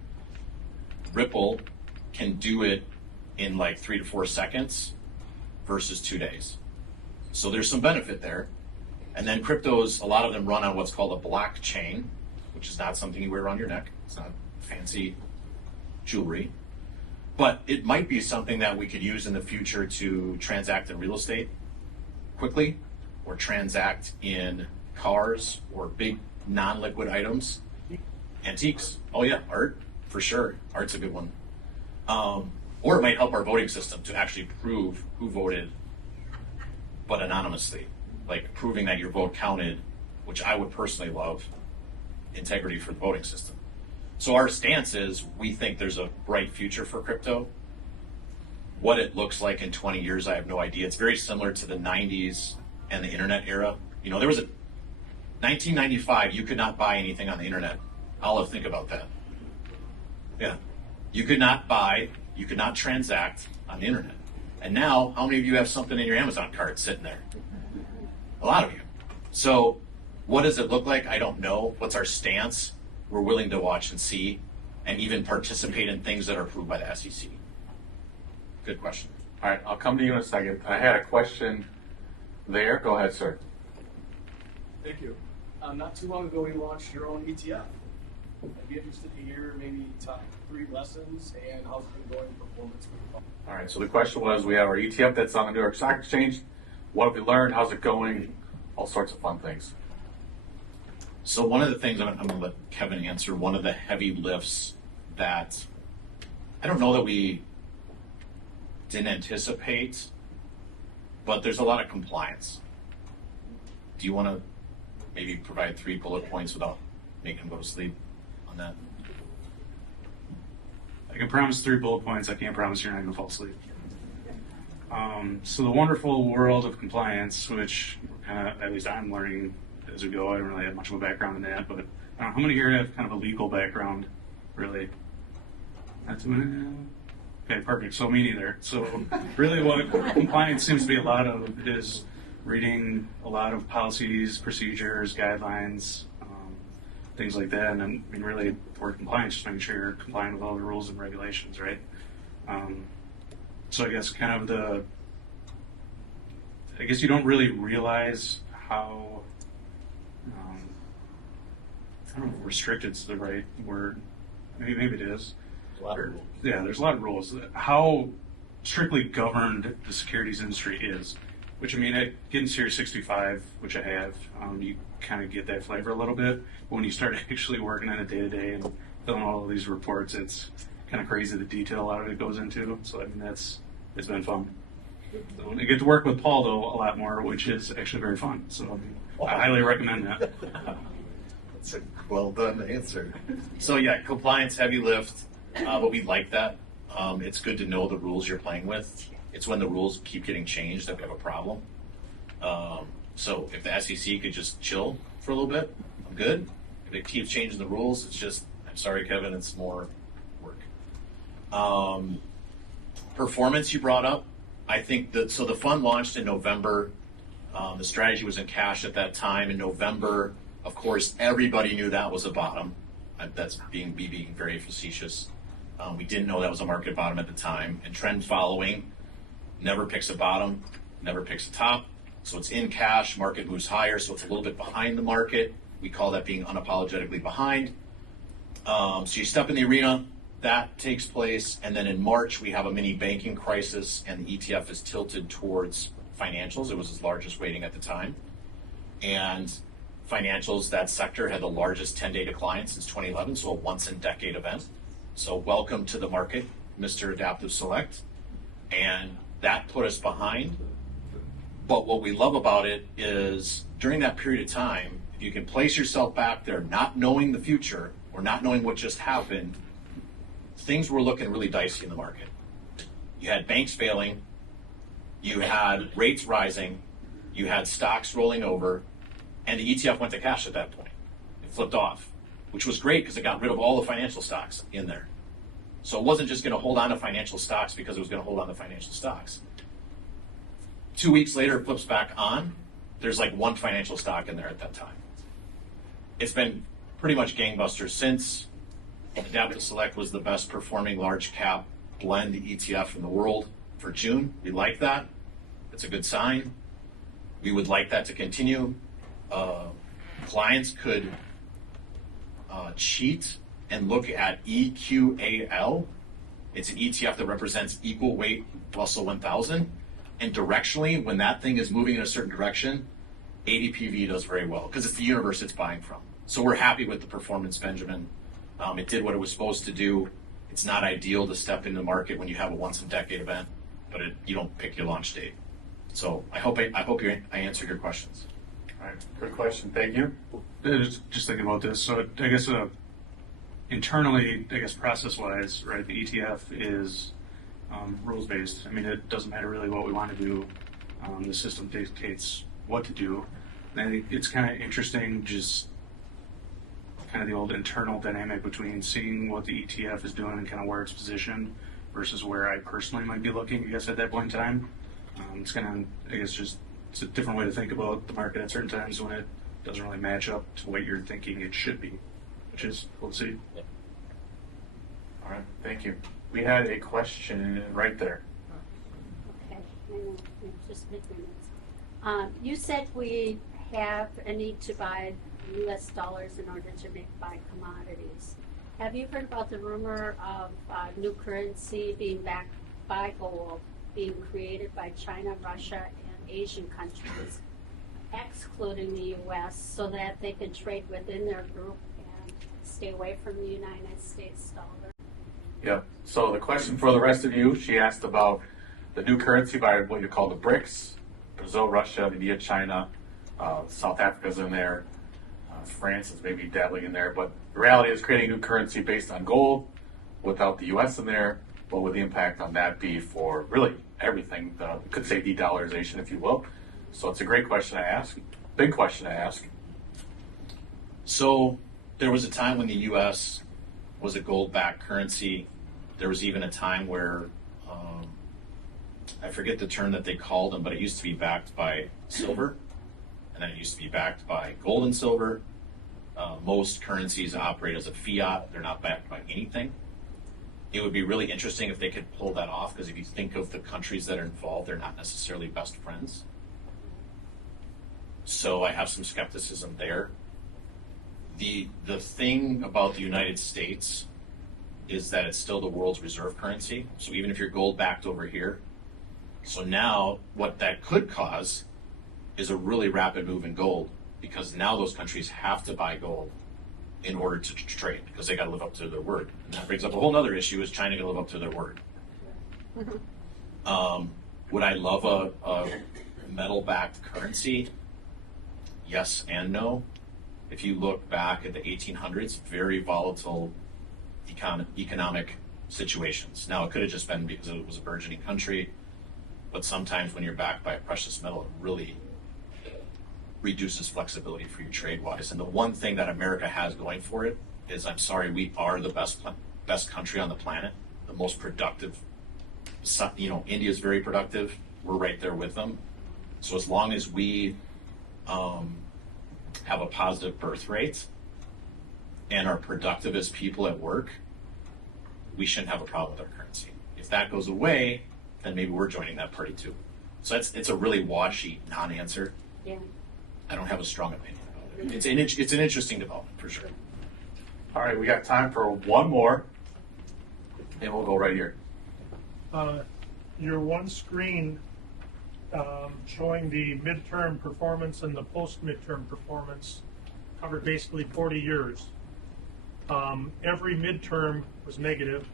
Ripple can do it in like 3 to 4 seconds versus 2 days. So there's some benefit there. And then cryptos, a lot of them run on what's called a blockchain, which is not something you wear around your neck. It's not fancy jewelry. But it might be something that we could use in the future to transact in real estate quickly, or transact in cars or big non-liquid items. Antiques. Oh yeah, art, for sure. Art's a good one. Or it might help our voting system to actually prove who voted, but anonymously. Like proving that your vote counted, which I would personally love, integrity for the voting system. So our stance is we think there's a bright future for crypto. What it looks like in 20 years, I have no idea. It's very similar to the 90s and the internet era. You know, there was a 1995, you could not buy anything on the internet. Olive, think about that. Yeah. You could not buy, you could not transact on the internet. And now, how many of you have something in your Amazon cart sitting there? A lot of you. So what does it look like? I don't know. What's our stance? We're willing to watch and see, and even participate in things that are approved by the SEC. Good question. All right, I'll come to you in a second. I had a question there. Go ahead, sir. Thank you. Not too long ago, you launched your own ETF. I'd be interested to hear maybe top 3 lessons and how's it been going performance for the fund. All right, so the question was, we have our ETF that's on the New York Stock Exchange. What have we learned? How's it going? All sorts of fun things. So one of the things, I'm going to let Kevin answer, one of the heavy lifts that I don't know that we didn't anticipate, but there's a lot of compliance. Do you want to maybe provide 3 bullet points without making them go to sleep on that? I can promise 3 bullet points. I can't promise you're not going to fall asleep. So the wonderful world of compliance, which at least I'm learning as we go. I don't really have much of a background in that, but how many here have kind of a legal background? Really? Not too many? Okay, perfect. So me neither. So really what compliance seems to be a lot of is reading a lot of policies, procedures, guidelines, things like that. And I mean, really, for compliance, just making sure you're complying with all the rules and regulations, right? So I guess I guess you don't really realize how, I don't know if restricted is the right word. Maybe it is. There's a lot of rules. Yeah, there's a lot of rules. How strictly governed the securities industry is. Which, I mean, getting Series 65, which I have, you kind of get that flavor a little bit. But when you start actually working on it day to day and filling all of these reports, it's kind of crazy the detail a lot of it goes into. So, I mean, it's been fun. So, I get to work with Paul, though, a lot more, which is actually very fun. So I highly recommend that. That's a well done answer. So yeah, compliance, heavy lift, but we like that. It's good to know the rules you're playing with. It's when the rules keep getting changed that we have a problem. So if the SEC could just chill for a little bit, I'm good. If it keeps changing the rules, it's just, I'm sorry, Kevin, it's more work. Performance you brought up. I think that, so the fund launched in November. The strategy was in cash at that time. In November, of course, everybody knew that was a bottom. That's being very facetious. We didn't know that was a market bottom at the time. And trend following never picks a bottom, never picks a top. So it's in cash, market moves higher, so it's a little bit behind the market. We call that being unapologetically behind. So you step in the arena, that takes place, and then in March we have a mini banking crisis, and the ETF is tilted towards financials. It was its largest weighting at the time. And financials, that sector had the largest 10-day decline since 2011, so a once-in-decade event. So welcome to the market, Mr. Adaptiv Select. And that put us behind. But what we love about it is during that period of time, if you can place yourself back there, not knowing the future or not knowing what just happened, things were looking really dicey in the market. You had banks failing, you had rates rising, you had stocks rolling over, and the ETF went to cash at that point. It flipped off, which was great because it got rid of all the financial stocks in there. So it wasn't just going to hold on to financial stocks because it was going to hold on to financial stocks. 2 weeks later, it flips back on. There's like one financial stock in there at that time. It's been pretty much gangbusters since. Adaptiv Select was the best performing large cap blend ETF in the world for June. We like that. It's a good sign. We would like that to continue. Clients could cheat and look at EQAL. It's an ETF that represents equal weight Russell 1000. And directionally, when that thing is moving in a certain direction, ADPV does very well because it's the universe it's buying from. So we're happy with the performance, Benjamin. It did what it was supposed to do. It's not ideal to step into the market when you have a once-in-a-decade event, but you don't pick your launch date. So I hope I answered your questions. All right, good question. Thank you. Just thinking about this. So I guess internally, I guess process-wise, right, the ETF is rules-based. I mean, it doesn't matter really what we want to do. The system dictates what to do. And I think it's kind of interesting, just kind of the old internal dynamic between seeing what the ETF is doing and kind of where it's positioned versus where I personally might be looking, I guess, at that point in time. It's kind of, I guess, it's a different way to think about the market at certain times when it doesn't really match up to what you're thinking it should be, which is, we'll see. All right, thank you. We had a question right there. Okay, just minutes. You said we have a need to buy U.S. dollars in order to buy commodities. Have you heard about the rumor of new currency being backed by gold being created by China, Russia, and Asian countries, excluding the U.S., so that they can trade within their group and stay away from the United States dollar? Yep. So the question for the rest of you, she asked about the new currency by what you call the BRICS: Brazil, Russia, India, China, South Africa's in there, France is maybe dabbling in there. But the reality is creating a new currency based on gold without the U.S. in there. What would the impact on that be for really everything? Could say de-dollarization, if you will. So it's a great question to ask. Big question to ask. So there was a time when the U.S. was a gold-backed currency. There was even a time where, I forget the term that they called them, but it used to be backed by silver, and then it used to be backed by gold and silver. Most currencies operate as a fiat. They're not backed by anything. It would be really interesting if they could pull that off, because if you think of the countries that are involved, they're not necessarily best friends. So I have some skepticism there. The thing about the United States is that it's still the world's reserve currency. So even if you're gold backed over here, so now what that could cause is a really rapid move in gold, because now those countries have to buy gold in order to trade, because they got to live up to their word. And that brings up a whole other issue: is China going to live up to their word? Would I love a metal-backed currency? Yes and no. If you look back at the 1800s, very volatile economic situations. Now, it could have just been because it was a burgeoning country, but sometimes when you're backed by a precious metal, it really reduces flexibility for you trade-wise. And the one thing that America has going for it is, I'm sorry, we are the best country on the planet, the most productive. India is very productive. We're right there with them. So as long as we have a positive birth rate and are productive as people at work, we shouldn't have a problem with our currency. If that goes away, then maybe we're joining that party too. So it's a really washy non-answer. Yeah. I don't have a strong opinion about it. It's an interesting development for sure. All right, we got time for one more, and we'll go right here. Your one screen showing the midterm performance and the post-midterm performance covered basically 40 years. Every midterm was negative.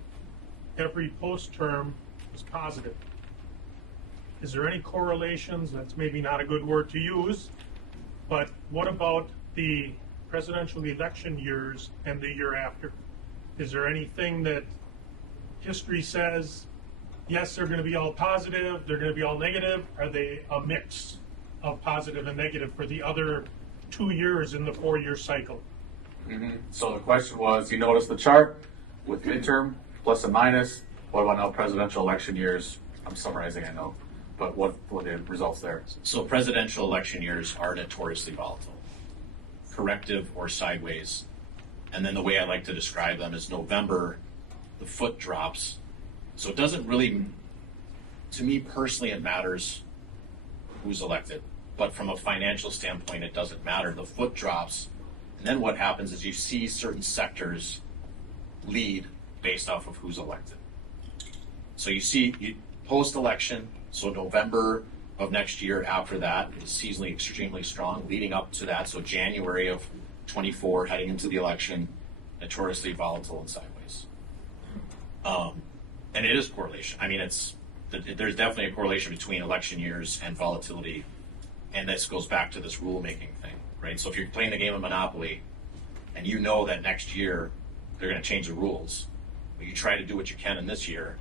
Every post-term was positive. Is there any correlations? That's maybe not a good word to use, but what about the presidential election years and the year after? Is there anything that history says, yes, they're going to be all positive, they're going to be all negative? Are they a mix of positive and negative for the other 2 years in the 4-year cycle? So the question was, you notice the chart with midterm, plus and minus. What about now presidential election years? I'm summarizing, I know, but what were the results there? So presidential election years are notoriously volatile, corrective or sideways. And then the way I like to describe them is November, the foot drops. So it doesn't really, to me personally, it matters who's elected. But from a financial standpoint, it doesn't matter. The foot drops. And then what happens is you see certain sectors lead based off of who's elected. So you see post-election, so November of next year after that is seasonally extremely strong, leading up to that. So January of 24, heading into the election, notoriously volatile and sideways. And it is correlation. I mean, there's definitely a correlation between election years and volatility. And this goes back to this rulemaking thing, right? So if you're playing the game of Monopoly and you know that next year they're going to change the rules, but you try to do what you can in this year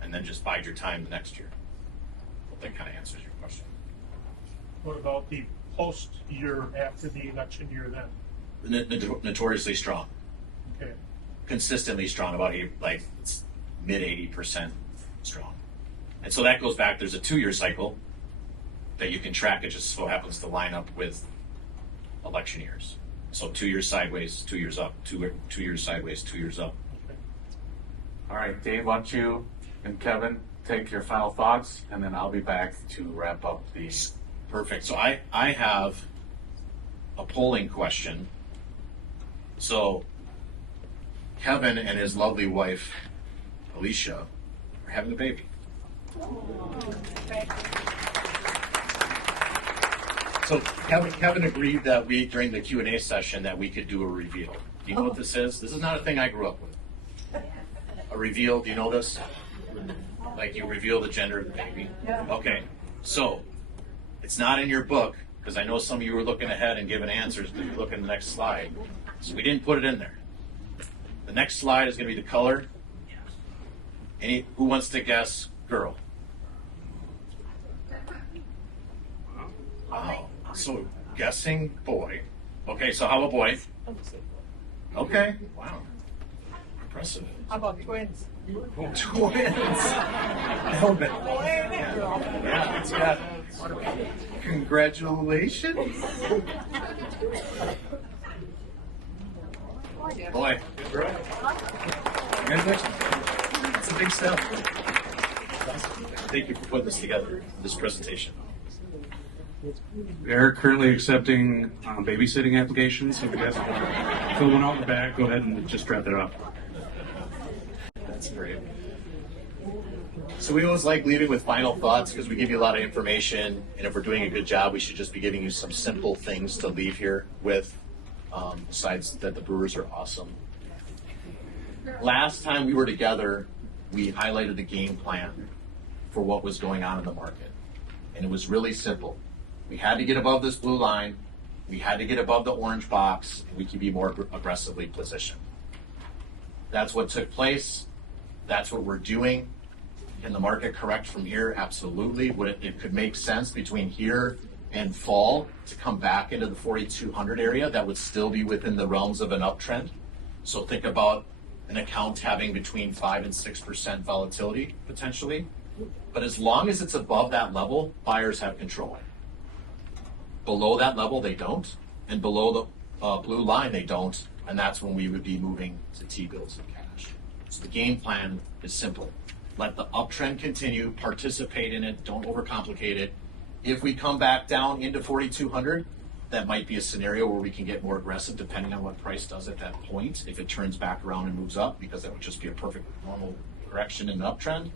and then just bide your time the next year. Hope that kind of answers your question. What about the post-year after the election year then? Notoriously strong. Okay. Consistently strong, about it's mid 80% strong. And so that goes back, there's a 2-year cycle that you can track. It just so happens to line up with election years. So 2 years sideways, 2 years up, 2 years sideways, 2 years up. All right, Dave, why don't you and Kevin take your final thoughts, and then I'll be back to wrap up the... Perfect. So I have a polling question. So Kevin and his lovely wife, Alicia, are having a baby. So Kevin agreed that during the Q&A session, that we could do a reveal. Do you know what this is? This is not a thing I grew up with. a reveal. Do you know this? Like you reveal the gender of the baby. Okay, so it's not in your book because I know some of you were looking ahead and giving answers. But you look in the next slide, so we didn't put it in there. The next slide is going to be the color. Who wants to guess girl? Wow. So guessing boy. Okay, so how about boy? Okay. Wow. Impressive. How about twins? Twins. Melvin. Yeah, it's got. Congratulations. Boy. Congratulations. It's a big step. Thank you for putting this together, this presentation. They're currently accepting babysitting applications. So if you guys want to fill one out in the back, go ahead and just wrap it up. That's great. So we always like leaving with final thoughts because we give you a lot of information, and if we're doing a good job, we should just be giving you some simple things to leave here with, besides that the Brewers are awesome. Last time we were together, we highlighted the game plan for what was going on in the market, and it was really simple. We had to get above this blue line, we had to get above the orange box, and we could be more aggressively positioned. That's what took place. That's what we're doing. Can the market correct from here? Absolutely. It could make sense between here and fall to come back into the 4,200 area. That would still be within the realms of an uptrend. So think about an account having between 5 and 6% volatility potentially. But as long as it's above that level, buyers have control. Below that level, they don't. And below the blue line, they don't. And that's when we would be moving to T-bills and cash. So the game plan is simple. Let the uptrend continue, participate in it, don't overcomplicate it. If we come back down into 4,200, that might be a scenario where we can get more aggressive depending on what price does at that point, if it turns back around and moves up, because that would just be a perfect normal correction in the uptrend.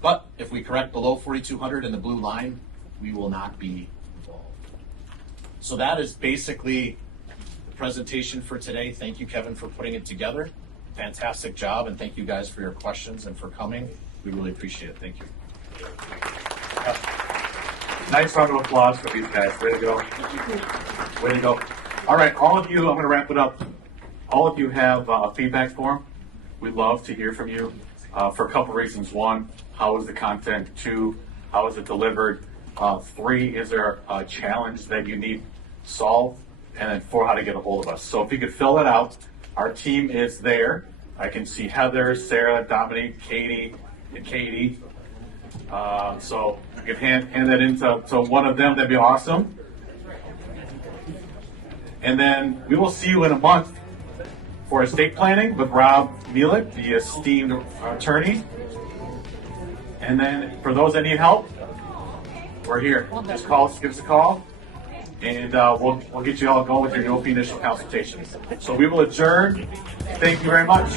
But if we correct below 4,200 in the blue line, we will not be involved. So that is basically the presentation for today. Thank you, Kevin, for putting it together. Fantastic job, and thank you guys for your questions and for coming. We really appreciate it. Thank you. Nice round of applause for these guys. Way to go. Way to go. All right, all of you, I'm going to wrap it up. All of you have a feedback form. We'd love to hear from you for a couple reasons. One, how is the content? Two, how is it delivered? Three, is there a challenge that you need solved? And then four, how to get a hold of us. So if you could fill that out, our team is there. I can see Heather, Sarah, Dominique, Katie, and Katie. So you can hand that in to one of them. That'd be awesome. And then we will see you in a month for estate planning with Rob Mielik, the esteemed attorney. And then for those that need help, we're here. Just call us, give us a call, and we'll get you all going with your no fee initial consultations. So we will adjourn. Thank you very much.